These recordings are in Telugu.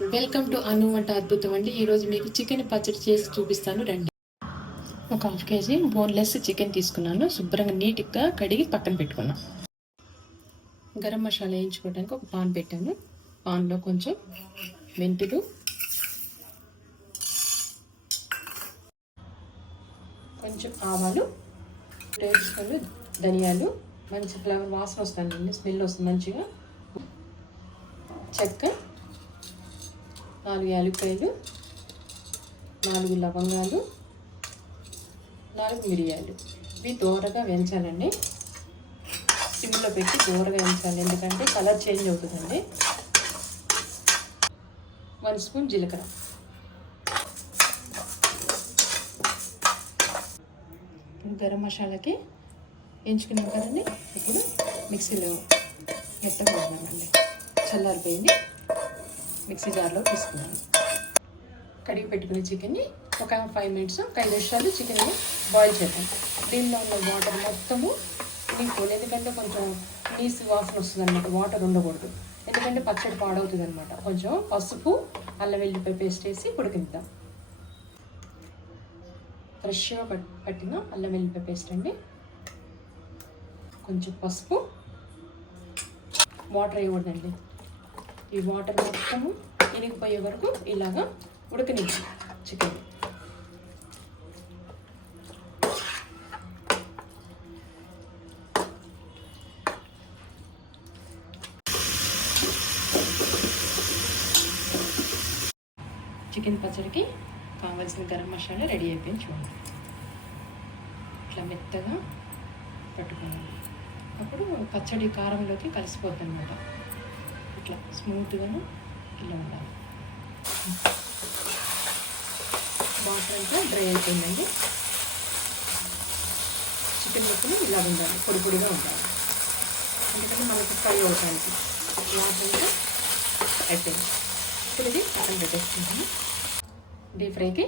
వెల్కమ్ టు అను వంట అద్భుతం అండి. ఈరోజు మీకు చికెన్ పచ్చడి చేసి చూపిస్తాను రండి. ఒక హాఫ్ కేజీ బోన్లెస్ చికెన్ తీసుకున్నాను. శుభ్రంగా నీట్గా కడిగి పక్కన పెట్టుకున్నాను. గరం మసాలా వేయించుకోవడానికి ఒక పాన్ పెట్టాను. పాన్లో కొంచెం మెంతులు, కొంచెం ఆవాలు, 2 టేబుల్ స్పూన్లు ధనియాలు, మంచి ఫ్లేవర్ వాసన వస్తుందండి, స్మెల్ వస్తుంది మంచిగా. చెక్క, 4 యాలక్కాయలు, 4 లవంగాలు, 4 మిరియాలు. ఇవి దోరగా వేయించాలండి. సిమ్లో పెట్టి దోరగా వేయించాలి, ఎందుకంటే కలర్ చేంజ్ అవుతుందండి. 1 స్పూన్ జీలకర్ర, గరం మసాలాకి వేయించుకున్నాం కదండి. ఇప్పుడు మిక్సీలో మెత్తగా వేద్దామండి. చల్లారిపోయింది, మిక్సీ జార్లో తీసుకున్నాను. కడిగి పెట్టుకునే చికెన్ని ఒక 5 మినిట్స్, 5 నిమిషాలు చికెన్ని బాయిల్ చేద్దాం. దీనిలో ఉన్న వాటర్ మొత్తము నీళ్ళు, ఎందుకంటే కొంచెం నీసు వాసన వస్తుంది అనమాట. వాటర్ ఉండకూడదు, ఎందుకంటే పచ్చడి పాడవుతుంది అనమాట. కొంచెం పసుపు, అల్లం వెల్లిపాయ పేస్ట్ వేసి ఉడికిద్దాం. ఫ్రెష్గా పట్టిన అల్లం వెల్లిపాయ పేస్ట్ అండి. కొంచెం పసుపు, వాటర్ వేయకూడదండి. ఈ వాటర్ మొత్తము ఇనిగిపోయే వరకు ఇలాగా ఉడకనిచ్చి చికెన్. చికెన్ పచ్చడికి కావాల్సిన గరం మసాలా రెడీ అయిపోయింది చూడండి. ఇట్లా మెత్తగా పట్టుకోవాలి, అప్పుడు పచ్చడి కారంలోకి కలిసిపోతుంది అన్నమాట. ఇట్లా స్మూత్గాను ఇలా ఉండాలి. వాటర్ అంతా డ్రై అయిపోయిందండి. చికెన్ ముక్కలు ఇలా ఉండాలి, పొడి పొడిగా ఉండాలి, ఎందుకంటే మనకి ఫ్రై అవడానికి. వాటర్ అంతా అయిపోయింది. ఇప్పుడు ఇది పక్కన పెట్టేసుకుంటాను. డీప్ ఫ్రైకి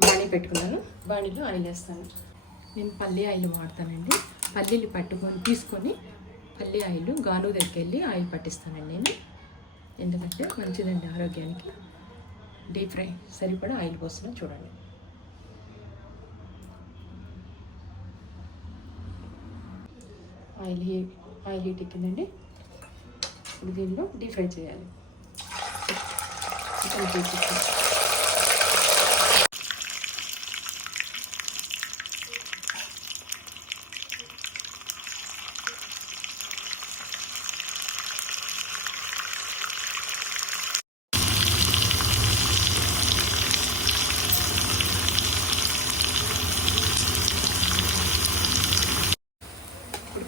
బాణీ పెట్టుకున్నాను. బాణీలో ఆయిల్ వేస్తాను. నేను పల్లి ఆయిల్ వాడతానండి. పల్లీలు తీసుకొని పల్లి ఆయిల్ గాను దగ్గరికి వెళ్ళి ఆయిల్ పట్టిస్తానండి నేను, ఎందుకంటే మంచిదండి ఆరోగ్యానికి. డీప్ ఫ్రై సరిపడా ఆయిల్ పోస్తున్నా చూడండి. ఆయిల్ హీట్ ఎక్కిందండి. ఇప్పుడు దీనిలో డీప్ ఫ్రై చేయాలి. చికెన్ పీసెస్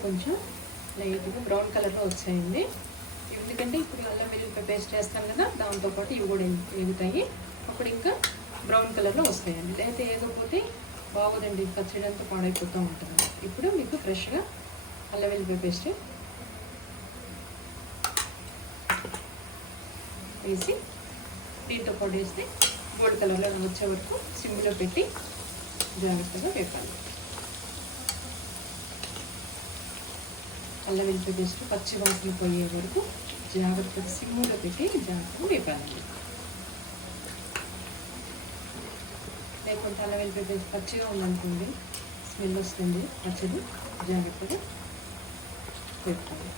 కొంచెం లైట్గా బ్రౌన్ కలర్లో వచ్చాయండి. ఎందుకంటే ఇప్పుడు అల్లం వెల్లుల్లిపాయ పేస్ట్ వేస్తాం కదా, దాంతోపాటు ఇవి కూడా ఎగుతాయి. అప్పుడు ఇంకా బ్రౌన్ కలర్లో వస్తాయండి. లేకపోతే ఏగకపోతే బాగోదండి, పచ్చడి అంతా పాడైపోతూ ఉంటుంది. ఇప్పుడు మీకు ఫ్రెష్గా అల్లం వెల్లుల్లిపాయ పేస్ట్ వేసి దీంతో పాటు వేస్తే గోల్డ్ కలర్లో వచ్చే వరకు సిమ్లో పెట్టి జాగ్రత్తగా వేపాలి. అల్లం వెల్లుల్లి పేస్ట్ పచ్చి వాసన పోయే వరకు జాగ్రత్తగా సిమ్లో పెట్టి జాగ్రత్తగా వేపాలండి. లేకుంటే అల్లం వెల్లుల్లి పేస్ట్ పచ్చిగా ఉందనుకోండి, స్మెల్ వస్తుంది పచ్చడి. జాగ్రత్తగా వేపుకోండి.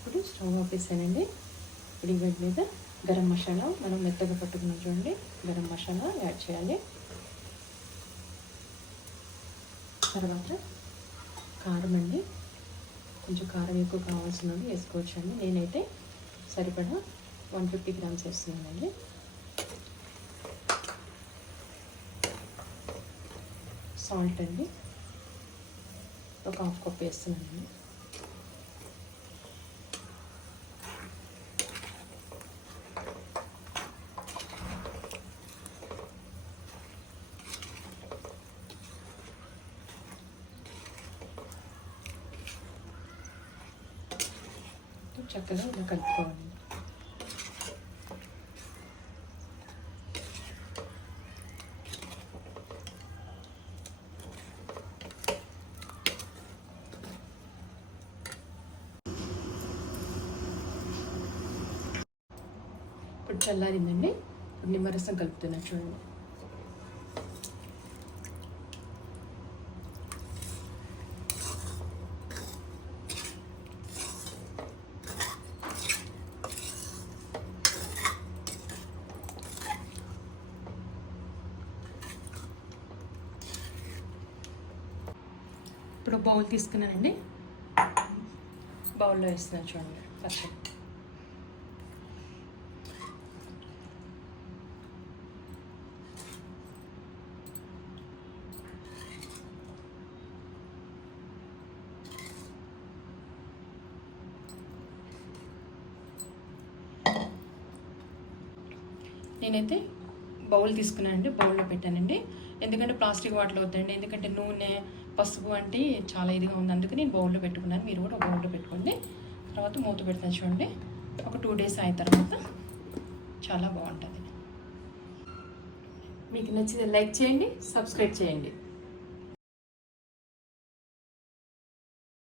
ఇప్పుడు స్టవ్ ఆపేసానండి. ఇప్పుడు ఈ మీద గరం మసాలా మనం మెత్తగా పట్టుకున్నాం చూడండి, గరం మసాలా యాడ్ చేయాలి. తర్వాత కారం అండి, కొంచెం కారం ఎక్కువ కావాల్సినది వేసుకోవచ్చు అండి. నేనైతే సరిపడా 150 గ్రామ్స్ వేస్తున్నానండి. సాల్ట్ అండి, ఒక 1/2 కప్ వేస్తున్నానండి. చక్కగా ఇలా కలుపుకోవాలి. చల్లారిందండి. ఇప్పుడు నిమ్మరసం కలుపుతున్నా చూడండి. ఇప్పుడు బౌల్ తీసుకున్నానండి. బౌల్లో వేస్తున్నాను చూడండి పచ్చడి. నేనైతే బౌల్ తీసుకున్నానండి, బౌల్లో పెట్టానండి. ఎందుకంటే ప్లాస్టిక్ వాటిలో వద్దండి, ఎందుకంటే నూనె పసుపు అంటే చాలా ఇదిగా ఉంది, అందుకే నేను బౌల్లో పెట్టుకున్నాను. మీరు కూడా బౌల్లో పెట్టుకోండి. తర్వాత మూత పెడతాను చూడండి. ఒక 2 days అయిన తర్వాత చాలా బాగుంటుంది. మీకు నచ్చితే లైక్ చేయండి, సబ్స్క్రైబ్ చేయండి.